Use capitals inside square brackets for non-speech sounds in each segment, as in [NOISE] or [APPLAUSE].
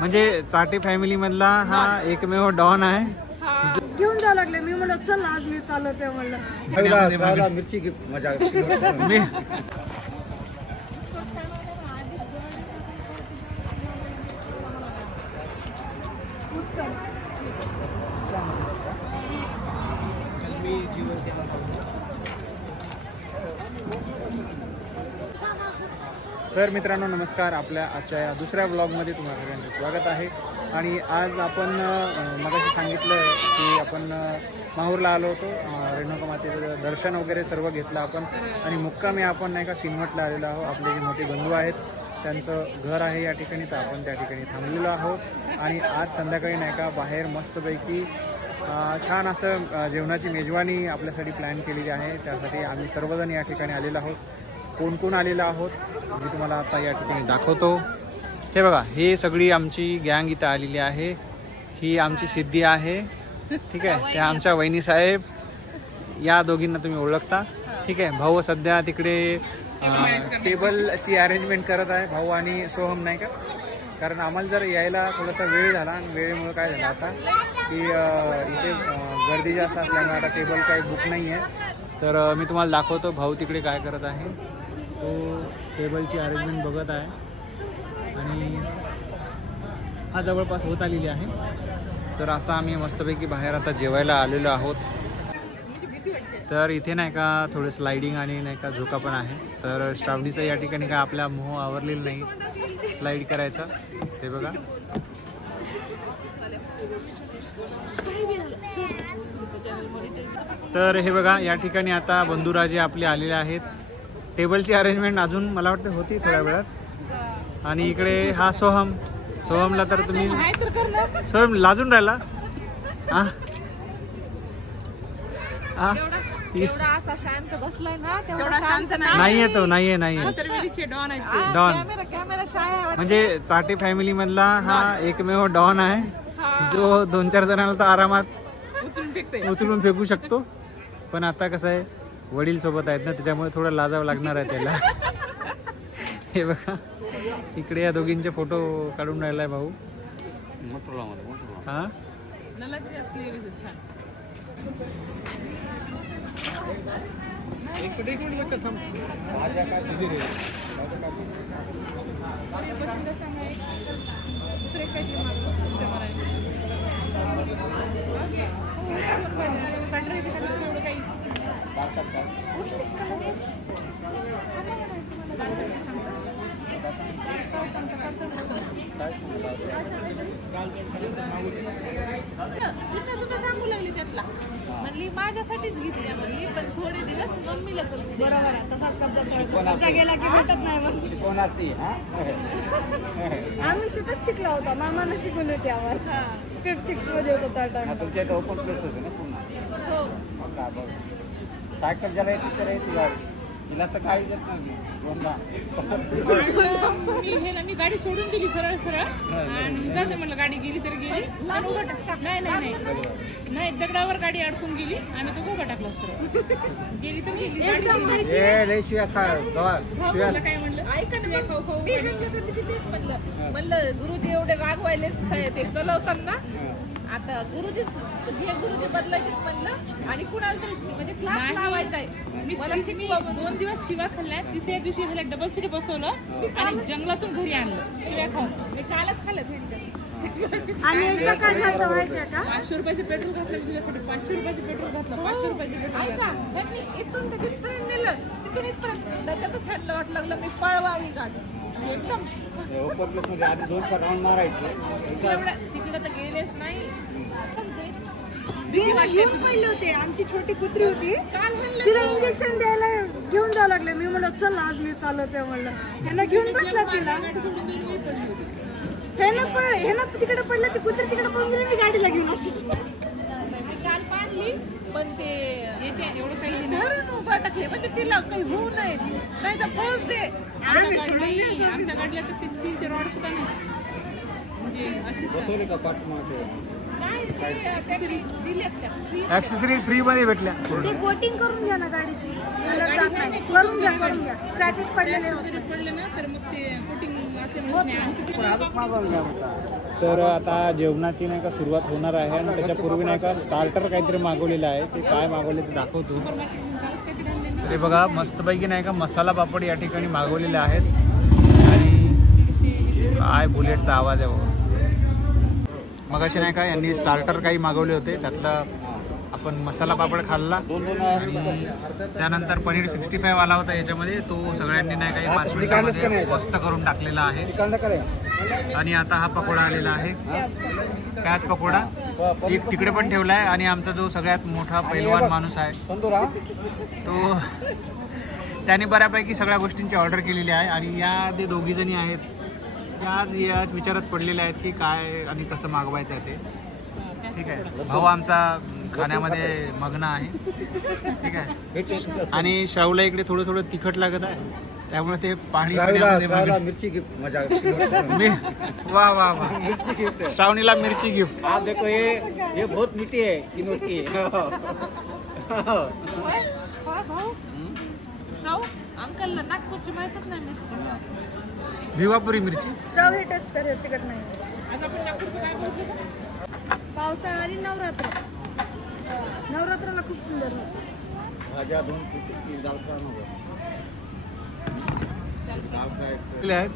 म्हणजे चाटे फॅमिली मधला हा एकमेव डॉन आहे. घेऊन जावं लागले. मी म्हणलं चल आज मी चालवते म्हणलं. मिरची मजा [LAUGHS] मी तर मित्रांनो नमस्कार. आपल्या आजच्या या दुसऱ्या ब्लॉगमध्ये तुम्हा सगळ्यांचं स्वागत आहे. आणि आज आपण मगाशी सांगितलं की आपण माहूरला आलो होतो. रेणुका मातेचं दर्शन वगैरे सर्व घेतलं आपण. आणि मुक्कामी आपण नाही का किनवटला आलेलो आहोत. आपले जे मोठे बंधू आहेत त्यांचं घर आहे या ठिकाणी तर आपण त्या ठिकाणी थांबलेलो आहोत. आणि आज संध्याकाळी नाही का बाहेर मस्तपैकी छान असं जेवणाची मेजवानी आपल्यासाठी प्लॅन केलेली आहे. त्यासाठी आम्ही सर्वजण या ठिकाणी आलेलो आहोत. कोण कोण आलेलं आहोत मी तुम्हाला आता या ठिकाणी दाखवतो. हे बघा हे सगळी आमची गँग इथं आलेली आहे. ही आमची सिद्धी आहे. ठीक आहे त्या आमच्या वहिनी साहेब. या दोघींना तुम्ही ओळखता. ठीक आहे भाऊ सध्या तिकडे टेबलची अरेंजमेंट करत आहे. भाऊ आणि सोहम नाही का? कारण आम्हाला जर यायला थोडासा वेळ झाला आणि वेळेमुळे काय झालं आता की इथे गर्दी जास्त असल्यामुळे आता टेबल काही बुक नाही आहे तर मी तुम्हाला दाखवतो भाऊ तिकडे काय करत आहे. तो टेबलची अरेंजमेंट बघत आहे. आणि हा जवळपास होत आलेली आहे. तर असं आम्ही मस्तपैकी बाहेर आता जेवायला आलेलो आहोत. तर इथे नाही का थोडं स्लायडिंग आणि नाही का झोका पण आहे. तर श्रावणीचं या ठिकाणी काय आपला मोह आवरलेला नाही. स्लाईड करायचा. ते बघा. तर हे बघा या ठिकाणी आता बंधुराजे आपले आलेले आहेत. टेबलची अरेंजमेंट अजून मला वाटतं होती थोड्या वेळात. आणि इकडे हा सोहम. सोहमला तर तुम्ही सोहम लाजून राहिला. हा. हा. नाहीये तो नाहीये नाहीये. डॉन शाळा म्हणजे चाटे फॅमिली मधला हा एकमेव डॉन आहे. जो दोन चार जणांना तर आरामात उचलून फेकू शकतो. पण आता कसं आहे वडील सोबत आहेत ना त्याच्यामुळे थोडं लाजावं लागणार आहे त्याला. हे बघा इकडे या दोघींचे फोटो काढून राहिलाय भाऊ. हा इथं सुद्धा सांगू लागली त्यातला म्हणली माझ्यासाठीच घेतली पण थोडे दिवस मम्मीला चलते बरोबर आहे. तसाच कब्जा गेला की भेटत नाही मग. कोण असते हा? आम्ही शिकत शिकला होता. मामानं शिकवली होती आम्हाला. फिफ्थ सिक्समध्ये होतो त्या हा, टाइम तुमच्या इथं ओपन प्लेस होते ना पुन्हा मग काय बघ सायकल ज्याला येते तर येते गाडी. तिला तर काही देत नाही मी हे ना मी गाडी सोडून दिली सरळ सरळ. आणि जाते म्हणलं गाडी गेली तर गेली. आणि उभं टाक- नाही नाही नाही. नाही दगडावर गाडी अडकून गेली आणि तो उभा टाकला सरळ. गेली तर गेली गाडी गेली. ए लय शिव्या खा गवा. भाऊ शिव्या. म्हणलं काय म्हणलं? ऐका ना शिव्या खाऊ खाऊ ते ह्यांच्या त्या दिवशी तेच म्हणलं. म्हणलं गुरुजी एवढे रागवायले ते चलवताना. आता गुरुजी हे गुरुजी बदलायचेच म्हणलं आणि कुणाला तरी म्हणजे क्लास. लावायचा आहे मी मला दोन दिवस शिवा खाल्ल्या तिसऱ्या दिवशी ह्याला डबल सीट बसवलं आणि जंगलातून घरी आणलं. शिव्या खाऊन. मी कालच खाल्लं आणि एकदा काय झालं माहितीये का? पाचशे रुपयाचे पेट्रोल घातलं मी तुझ्यासाठी पाचशे रुपयाचे पेट्रोल घातलं पाचशे रुपयाचे पेट्रोल ऐका ह्यांनी इथून तर तिथपर्यंत नेलं तिथून इथपर्यंत. त्याच्यातच ह्यांना वाटलं लागलं मी पळवावी गाडी. एकदम. ओपन प्लेस मध्ये आधी दोन चार राऊंड मारायचे. एवढ्या तिकडे तर गेलेच नाही. घेऊन पडले होते आमची छोटी कुत्री होती. काल म्हणलं तिला इंजेक्शन द्यायला घेऊन जावं लागले. मी म्हणलं चल आज मी चालवते म्हणलं. ह्याला घेऊन बसला तिला. ह्यानं पण ह्यानं तिकडे पडलं ती कुत्री तिकडे पळून गेली मी गाडीला घेऊन अशीच. मी काल पाडली पण ते येते एवढं काही नाही. धरून उभा टाकले म्हणजे तिला काही होऊ नये. नाही तर दे. तर ते रॉड सुद्धा नाही. म्हणजे अशी बसवले का ते. ॲक्सेसरी फ्री मध्ये भेटल्या. ते कोटिंग करून घ्या ना गाडीची. मला जात नाही करून घ्या करून घ्या. स्क्रॅचेस पडलेले वगैरे पडले ना तर मग ते कोटिंग तर आता जेवणाची नाही का सुरुवात होणार आहे आणि त्याच्यापूर्वी नाही का स्टार्टर काहीतरी मागवलेलं आहे. ते काय मागवले ते दाखवतो. ते बघा मस्तपैकी नाही का मसाला पापड या ठिकाणी मागवलेले आहेत. आणि काय बुलेटचा आवाज आहे बाबा मग असे नाही का यांनी स्टार्टर काही मागवले होते त्यातला आपण मसाला पापड खाल्ला. आणि त्यानंतर पनीर सिक्स्टी फाईव्ह आला होता याच्यामध्ये. तो सगळ्यांनी नाही काही पाच मिनिटामध्ये मस्त करून टाकलेला आहे. आणि आता हा पकोडा आलेला आहे. प्याज पकोडा एक तिकडे पण ठेवला आहे आणि आमचा जो सगळ्यात मोठा पैलवान माणूस आहे तो त्याने बऱ्यापैकी सगळ्या गोष्टींची ऑर्डर केलेली आहे. आणि या जे दोघी जणी आहेत त्या आज याच विचारात पडलेल्या आहेत की काय आणि कसं मागवायचं आहे ते. ठीक आहे. भाऊ आमचा खाण्यामध्ये मग्न आहे. ठीक आहे? आणि श्रावला इकडे थोडं थोडं तिखट लागत आहे. त्यामुळे ते पाणी. मिर्ची मजा वा वा वा. मिर्ची गिफ्ट श्रावणीला मिरची गिफ्ट. आप देखो ये ये बहुत मीठी है की है. अंकलला नागपूरची माहीतच नाही मिरची. भिवापुरी मिरची. श्राव हे टेस्ट करेल तिकट नाही. आज आपण नागपूरचं काय बोलतो? पावसाळा आणि नवरात्र. नवरात्राला खूप सुंदर दोन आहेत.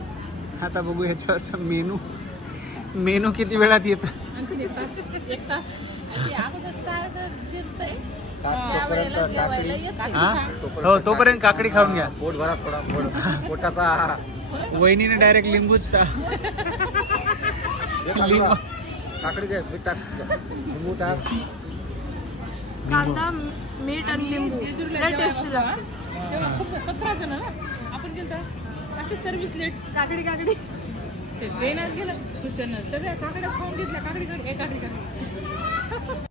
आता बघू ह्याच्यावरचा मेनू. मेनू किती वेळात येतं? हा? हो? तोपर्यंत काकडी खाऊन घ्या. पोट भरा थोडा पोट पोटाचा. वहिनीने डायरेक्ट लिंबूच लिंबू काकडी काय मीठ टाक. लिंबू टाक. कांदा मीठ आणि लिंबू. जेजुरीला लय जेवायला टेस्टी बसलो, लागतं. तेव्हा खूप सतरा जण ना? आपण गेलतो अशी सर्व्हिस लेट काकडी काकडी. ते ट्रेनात गेलं. सुचनं सगळ्या काकड्या खाऊन घेतल्या काकडी काकडी एक काकडी काकडी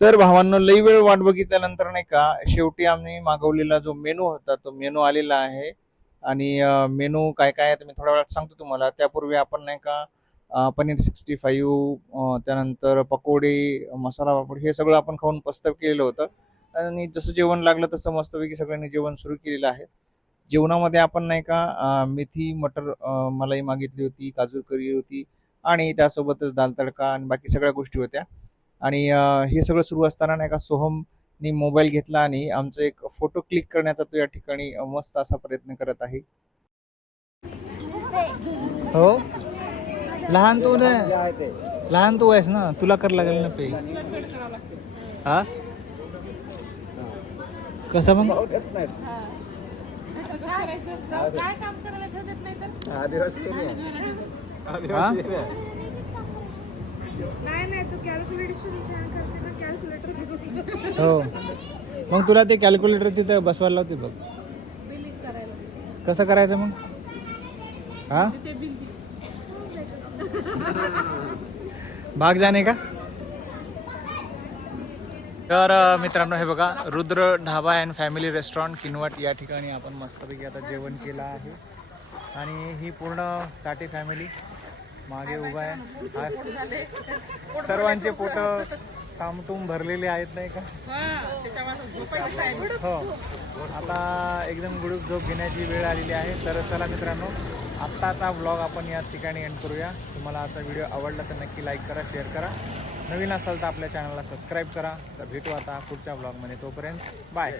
तर भावांनो लई वेळ वाट बघितल्यानंतर नाही का शेवटी आम्ही मागवलेला जो मेनू होता तो मेनू आलेला आहे. आणि मेनू काय काय आहे ते मी थोड्या वेळात सांगतो तुम्हाला. त्यापूर्वी आपण नाही का पनीर सिक्स्टी फाईव्ह त्यानंतर पकोडे मसाला पापड हे सगळं आपण खाऊन प्रस्ताव केलेलं होतं. आणि जसं जेवण लागलं तसं मस्तपैकी सगळ्यांनी जेवण सुरू केलेलं आहे. जेवणामध्ये आपण नाही का मेथी मटर मलाई मागितली होती काजू करी होती आणि त्यासोबतच दाल तडका आणि बाकी सगळ्या गोष्टी होत्या. आणि हे सगळं सुरू असताना नाही का सोहमनी मोबाईल घेतला आणि आमचं एक फोटो क्लिक करण्याचा तो या ठिकाणी मस्त असा प्रयत्न करत आहे. हो? लहान तू ना लहान तू आहेस ना तुला कर लागेल ना पे हा? कसं मग. हा? हो. मग तुला ते कॅल्क्युलेटर तिथं बसवायला लावते बघ. कसं करायचं मग? हा? भाग जाने का? तर मित्रांनो हे बघा Rudra dhaba and family restaurant Kinwat या ठिकाणी आपण मस्तपैकी आता जेवण केलं आहे. आणि ही पूर्ण साठे फॅमिली मागे उभा आहे. सर्वांचे पोट तामटूम भरलेले आहेत नाही का? हो. आता एकदम गुडूप झोप घेण्याची वेळ आलेली आहे. तर चला मित्रांनो आत्ताचा ब्लॉग आपण या ठिकाणी एंड करूया. तुम्हाला असा व्हिडिओ आवडला तर नक्की लाईक करा शेअर करा. नवीन असाल तर आपल्या चॅनलला सबस्क्राईब करा. तर भेटू आता पुढच्या ब्लॉगमध्ये तोपर्यंत. बाय